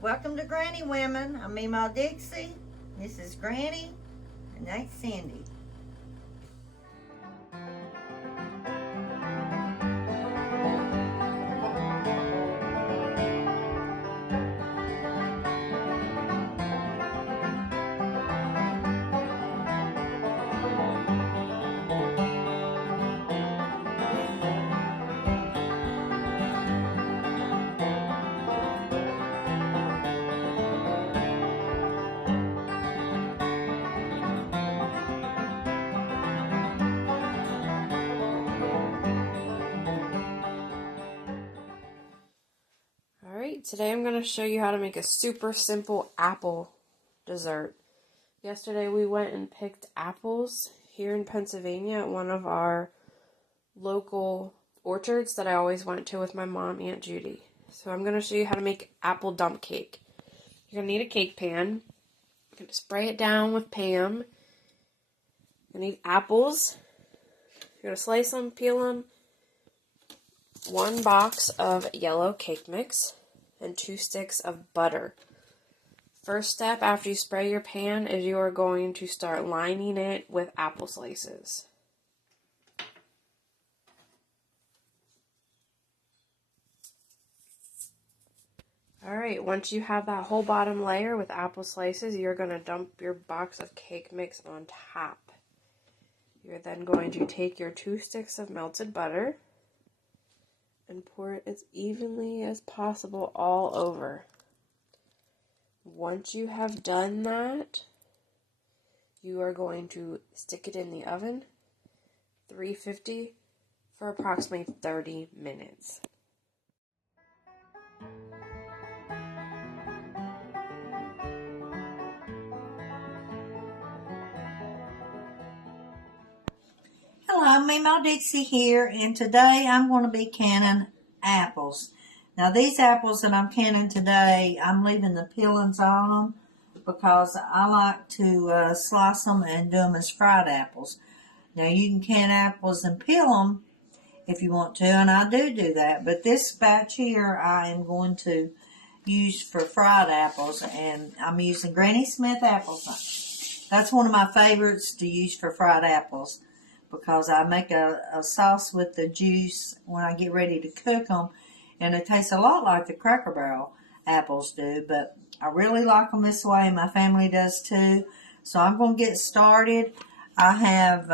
Welcome to Granny Women. I'm Memaw Dixie. This is Granny, and that's Cindy. Alright, today I'm going to show you how to make a super simple apple dessert. Yesterday we went and picked apples here in Pennsylvania at one of our local orchards that I always went to with my mom, Aunt Judy. So I'm going to show you how to make apple dump cake. You're going to need a cake pan. You're going to spray it down with Pam. You're going to need apples. You're going to slice them, peel them. 1 box of yellow cake mix and 2 sticks of butter. First step after you spray your pan is you are going to start lining it with apple slices. Alright, once you have that whole bottom layer with apple slices, you're going to dump your box of cake mix on top. You're then going to take your 2 sticks of melted butter and pour it as evenly as possible all over. Once you have done that, you are going to stick it in the oven, 350, for approximately 30 minutes. Hello, Memaw Dixie here, and today I'm going to be canning apples. Now these apples that I'm canning today, I'm leaving the peelings on them because I like to slice them and do them as fried apples. Now you can can apples and peel them if you want to, and I do that, but this batch here I am going to use for fried apples, and I'm using Granny Smith apples. That's one of my favorites to use for fried apples, because I make a sauce with the juice when I get ready to cook them, and it tastes a lot like the Cracker Barrel apples do, but I really like them this way, and my family does too. So I'm going to get started. I have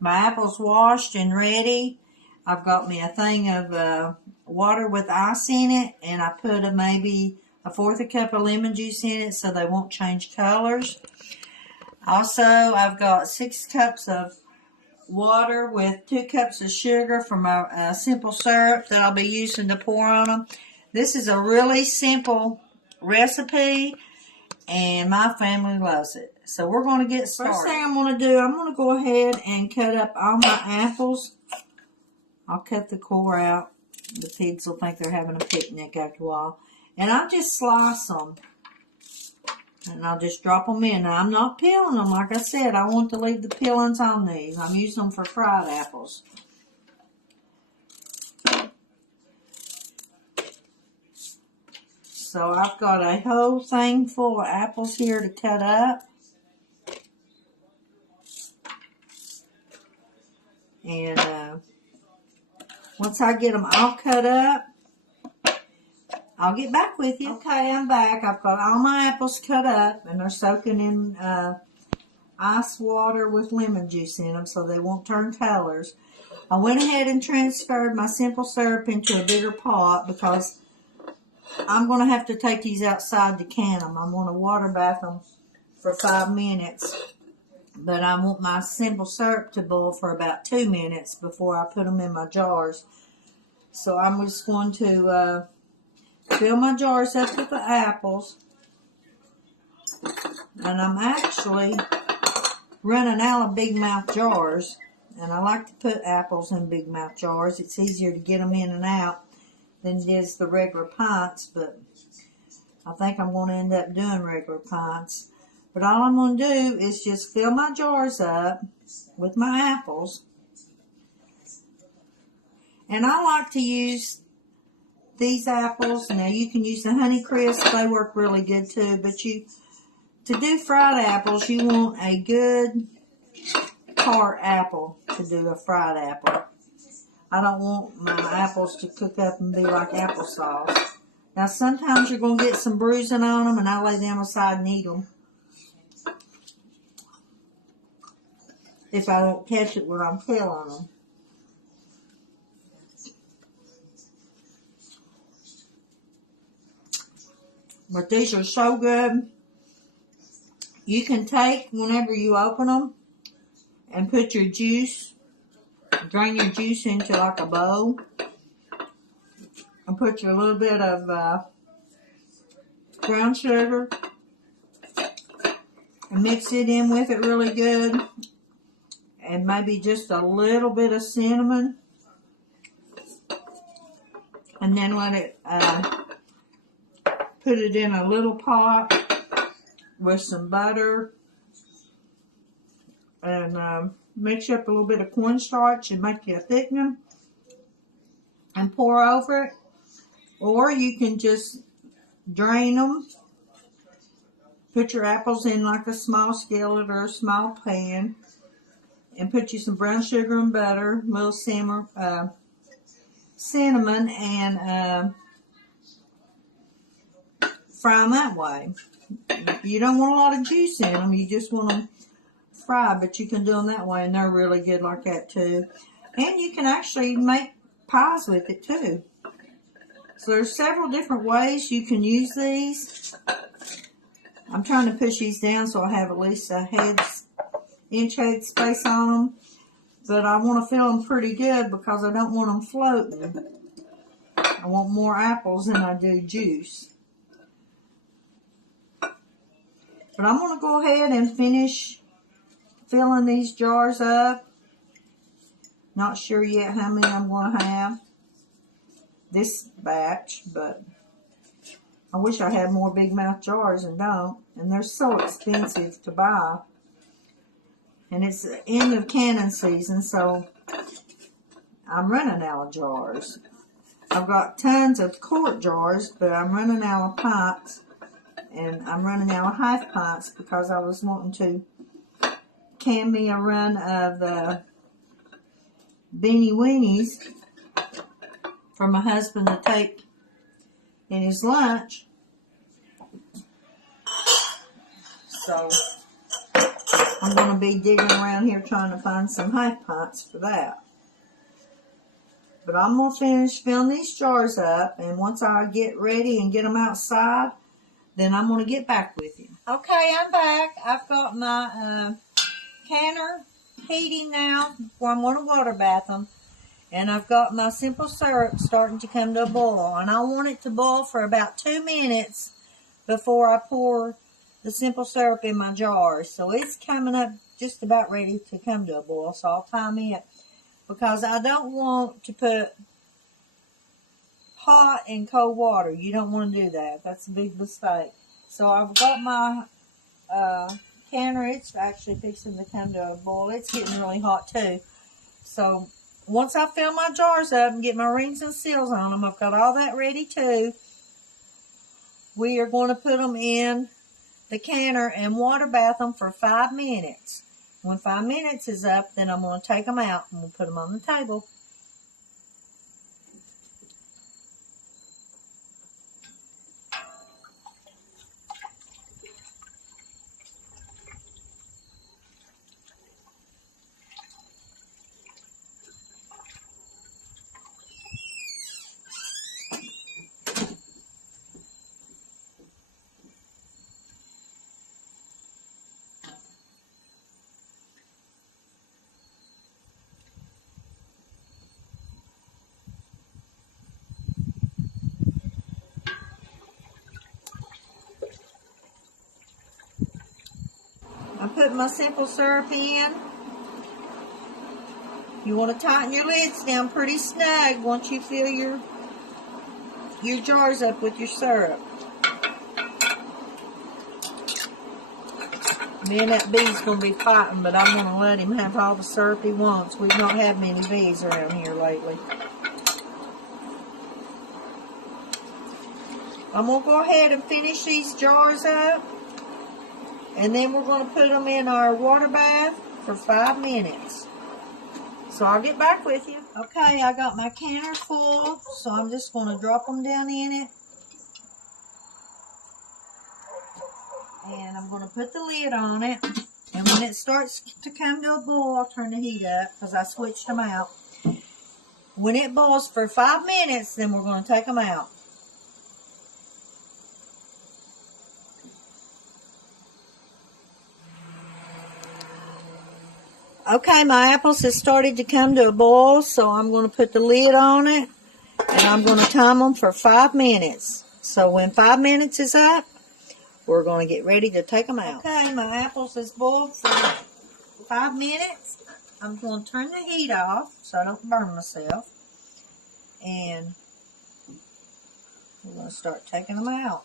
my apples washed and ready. I've got me a thing of water with ice in it, and I put maybe a 1/4 cup of lemon juice in it so they won't change colors. Also, I've got 6 cups of water with 2 cups of sugar for my simple syrup that I'll be using to pour on them. This is a really simple recipe, and my family loves it. So we're going to get started. First thing I'm going to do, I'm going to go ahead and cut up all my apples. I'll cut the core out. The pigs will think they're having a picnic after a while. And I'll just slice them. And I'll just drop them in. Now, I'm not peeling them. Like I said, I want to leave the peelings on these. I'm using them for fried apples. So I've got a whole thing full of apples here to cut up. And once I get them all cut up, I'll get back with you. Okay, I'm back. I've got all my apples cut up, and they're soaking in ice water with lemon juice in them so they won't turn colors. I went ahead and transferred my simple syrup into a bigger pot because I'm going to have to take these outside to can them. I'm going to water bath them for 5 minutes. But I want my simple syrup to boil for about 2 minutes before I put them in my jars. So I'm just going to fill my jars up with the apples. And I'm actually running out of big mouth jars. And I like to put apples in big mouth jars. It's easier to get them in and out than it is the regular pints. But I think I'm going to end up doing regular pints. But all I'm going to do is just fill my jars up with my apples. And I like to use these apples. Now you can use the Honey Crisp. They work really good too. But to do fried apples, you want a good tart apple to do a fried apple. I don't want my apples to cook up and be like applesauce. Now sometimes you're going to get some bruising on them, and I lay them aside and eat them. If I don't catch it when I'm peeling them. But these are so good. You can take, whenever you open them, and put your juice, drain your juice into like a bowl. And put your little bit of brown sugar. And mix it in with it really good. And maybe just a little bit of cinnamon. And then let it, put it in a little pot with some butter. And mix up a little bit of cornstarch and make you a thickener. And pour over it. Or you can just drain them. Put your apples in like a small skillet or a small pan. And put you some brown sugar and butter, a little cinnamon, and fry them that way. You don't want a lot of juice in them. You just want them fried, but you can do them that way, and they're really good like that too. And you can actually make pies with it too. So there's several different ways you can use these. I'm trying to push these down so I have at least a inch head space on them. But I want to fill them pretty good because I don't want them floating. I want more apples than I do juice. But I'm going to go ahead and finish filling these jars up. Not sure yet how many I'm going to have this batch, but I wish I had more big mouth jars and don't. And they're so expensive to buy. And it's the end of canning season, so I'm running out of jars. I've got tons of quart jars, but I'm running out of pints. And I'm running out of half pints because I was wanting to can me a run of Beanie Weenies for my husband to take in his lunch. So I'm going to be digging around here trying to find some half pints for that. But I'm going to finish filling these jars up, and once I get ready and get them outside, then I'm going to get back with you. Okay, I'm back. I've got my canner heating now before I'm going to water bath them. And I've got my simple syrup starting to come to a boil. And I want it to boil for about 2 minutes before I pour the simple syrup in my jars. So it's coming up just about ready to come to a boil. So I'll time it. Because I don't want to put hot and cold water. You don't want to do that. That's a big mistake. So I've got my canner. It's actually fixing to come to a boil. It's getting really hot too. So once I fill my jars up and get my rings and seals on them, I've got all that ready too. We are going to put them in the canner and water bath them for 5 minutes. When 5 minutes is up, then I'm going to take them out and we'll put them on the table. I put my simple syrup in. You want to tighten your lids down pretty snug once you fill your jars up with your syrup. Me and that bee's going to be fighting, but I'm going to let him have all the syrup he wants. We've not had many bees around here lately. I'm going to go ahead and finish these jars up. And then we're going to put them in our water bath for 5 minutes. So I'll get back with you. Okay, I got my canner full, so I'm just going to drop them down in it. And I'm going to put the lid on it. And when it starts to come to a boil, I'll turn the heat up because I switched them out. When it boils for 5 minutes, then we're going to take them out. Okay, my apples have started to come to a boil, so I'm going to put the lid on it, and I'm going to time them for 5 minutes. So when 5 minutes is up, we're going to get ready to take them out. Okay, my apples is boiled for 5 minutes. I'm going to turn the heat off so I don't burn myself. And we're going to start taking them out.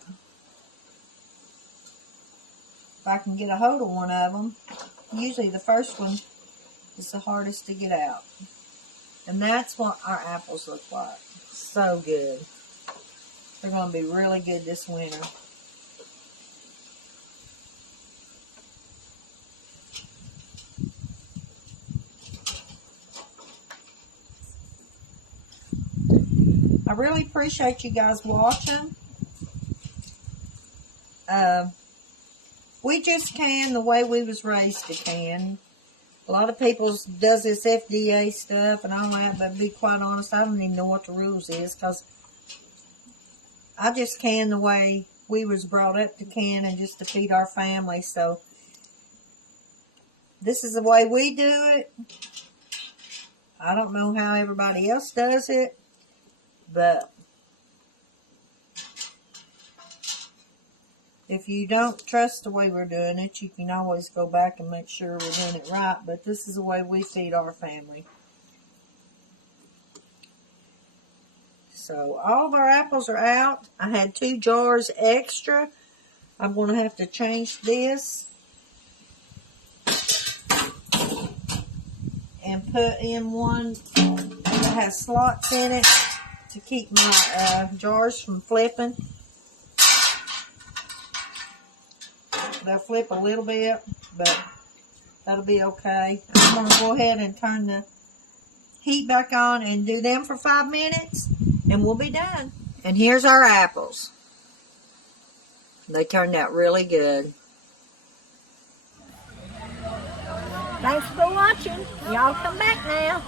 If I can get a hold of one of them, usually the first one is the hardest to get out. And that's what our apples look like. So good. They're going to be really good this winter. I really appreciate you guys watching. We just can the way we was raised to can. A lot of people does this FDA stuff and all that, but to be quite honest, I don't even know what the rules is because I just can the way we was brought up to can and just to feed our family. So this is the way we do it. I don't know how everybody else does it, but if you don't trust the way we're doing it, you can always go back and make sure we're doing it right. But this is the way we feed our family. So all of our apples are out. I had 2 jars extra. I'm going to have to change this and put in one that has slots in it to keep my jars from flipping. They'll flip a little bit, but that'll be okay. I'm going to go ahead and turn the heat back on and do them for 5 minutes, and we'll be done. And here's our apples. They turned out really good. Thanks for watching. Y'all come back now.